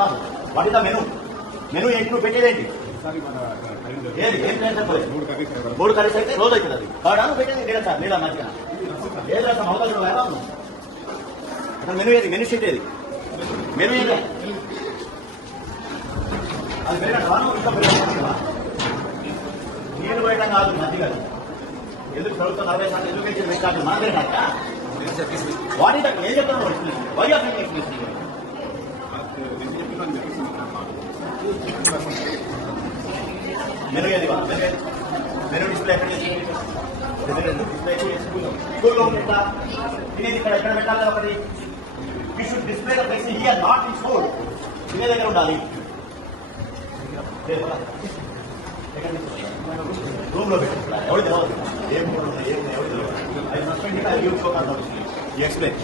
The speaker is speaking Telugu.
Babu what is the menu menu ఏంటి నువ్వు పెట్టేదేంటి ఏది ఏం లేదు 3 కర్రీస్ అయితే రోజు అవుతుంది అది కాడా నువ్వు పెట్టేది లేదా సార్ లేదా మధ్య లేదు సార్ అవకాశం బాబు అసలు మెను ఏది మెను షీట్ ఏది మెను ఏది అది పెరగడం ఇంకా పెరగడం నీళ్ళు పోయడం కాదు మధ్య కాదు ఎందుకు ప్రభుత్వం 40% ఎడ్యుకేషన్ పెట్టాలి మన దగ్గర వాట్ ఇస్ ఏం చెప్తున్నావు వై ఆర్ మెను ఏది మెను డిస్ప్లే స్కూల్లో ఉంటా తినేది ఇక్కడ ఎక్కడ పెట్టాలి ఒకటి you should display the place here not in school తినే దగ్గర ఉండాలి రూమ్ లో పెట్టాలి ఎవరు తెలియదు ఏం ఎవరు తెలియదు I suspend I give so explain